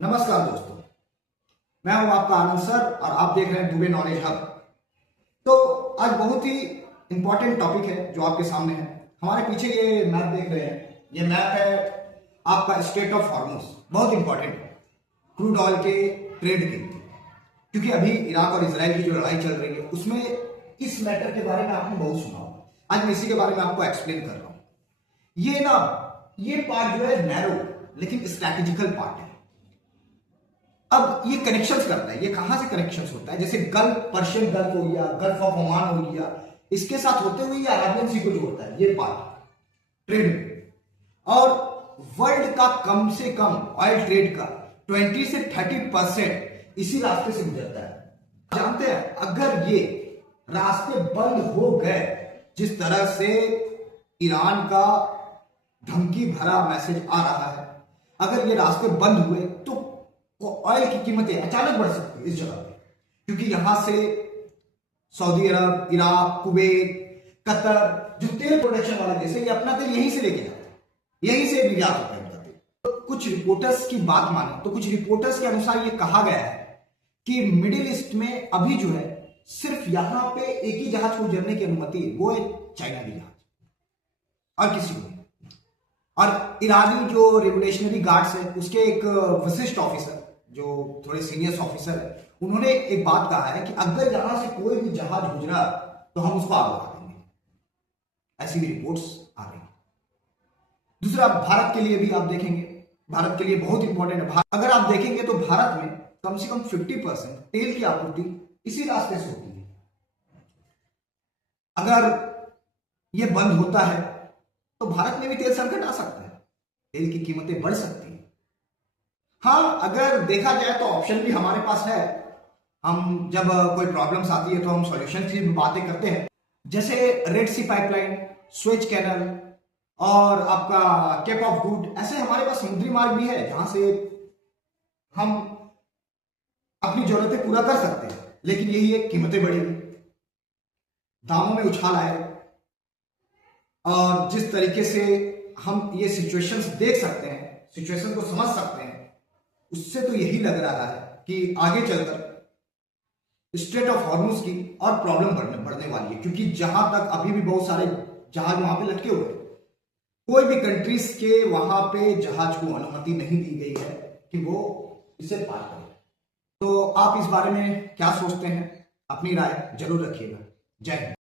नमस्कार दोस्तों, मैं हूं आपका आनंद सर और आप देख रहे हैं दुबे नॉलेज हब। तो आज बहुत ही इंपॉर्टेंट टॉपिक है जो आपके सामने है। हमारे पीछे ये मैप देख रहे हैं, ये मैप है आपका स्ट्रेट ऑफ हॉर्मुज। बहुत इंपॉर्टेंट है क्रूड ऑयल के ट्रेड के लिए, क्योंकि अभी इराक और इसराइल की जो लड़ाई चल रही है उसमें इस मैटर के बारे में आपने बहुत सुना होगा। आज मैं इसी के बारे में आपको एक्सप्लेन कर रहा हूं। ये पार्ट जो है नैरो लेकिन स्ट्रैटेजिकल पार्ट है। अब ये कनेक्शंस करता है, ये कहां से कनेक्शंस होता है? जैसे गल्फ, पर्शियन गल्फ हो गया, गल्फ ऑफ ओमान हो गया, इसके साथ होते हुए ये अरेबियन सी को जोड़ता है ये पार्ट ट्रेड में। और वर्ल्ड का कम से कम ऑयल ट्रेड का 20 से 30% इसी रास्ते से गुजरता है। जानते हैं, अगर ये रास्ते बंद हो गए, जिस तरह से ईरान का धमकी भरा मैसेज आ रहा है, अगर ये रास्ते बंद हुए तो ऑयल की कीमतें अचानक बढ़ सकती है इस जगह पे, क्योंकि यहां से सऊदी अरब, इराक, कुवैत, कतर जो तेल प्रोडक्शन वाला देश है, ये अपना तेल यहीं से लेके जाते हैं, यहीं से निर्यात होता है इनका तेल। तो कुछ रिपोर्टर्स की बात माने तो कुछ रिपोर्टर्स के अनुसार ये कहा गया है कि मिडिल ईस्ट में अभी जो है सिर्फ यहां पे एक ही जहाज को गुजरने की अनुमति है, वो है चाइना की जहाज, और किसी को। और ईरानी जो रेवोल्यूशनरी गार्ड्स है उसके एक विशिष्ट ऑफिसर जो थोड़े सीनियर ऑफिसर है, उन्होंने एक बात कहा है कि अगर यहां से कोई भी जहाज गुजरा तो हम उसको आग लगा देंगे। ऐसी भी रिपोर्ट्स आ रही हैं। दूसरा, भारत के लिए भी आप देखेंगे, भारत के लिए बहुत इंपॉर्टेंट है। अगर आप देखेंगे तो भारत में कम से कम 50% तेल की आपूर्ति इसी रास्ते से होती है। अगर यह बंद होता है तो भारत में भी तेल संकट आ सकता है, तेल की कीमतें बढ़ सकती हैं। हाँ, अगर देखा जाए तो ऑप्शन भी हमारे पास है। हम जब कोई प्रॉब्लम्स आती है तो हम सॉल्यूशन की बातें करते हैं, जैसे Red Sea pipeline, Suez Canal और आपका केप ऑफ गुड। ऐसे हमारे पास समुद्री मार्ग भी है जहां से हम अपनी जरूरतें पूरा कर सकते हैं। लेकिन यही है, कीमतें बढ़ेगी, दामों में उछाल आएगा। और जिस तरीके से हम ये सिचुएशंस देख सकते हैं, सिचुएशन को समझ सकते हैं, उससे तो यही लग रहा है कि आगे चलकर स्ट्रेट ऑफ हॉर्मुज की और प्रॉब्लम बढ़ने वाली है, क्योंकि जहां तक अभी भी बहुत सारे जहाज वहां पे लटके हुए हैं। कोई भी कंट्रीज के वहां पे जहाज को अनुमति नहीं दी गई है कि वो इसे पार करें। तो आप इस बारे में क्या सोचते हैं? अपनी राय जरूर रखिएगा। जय हिंद।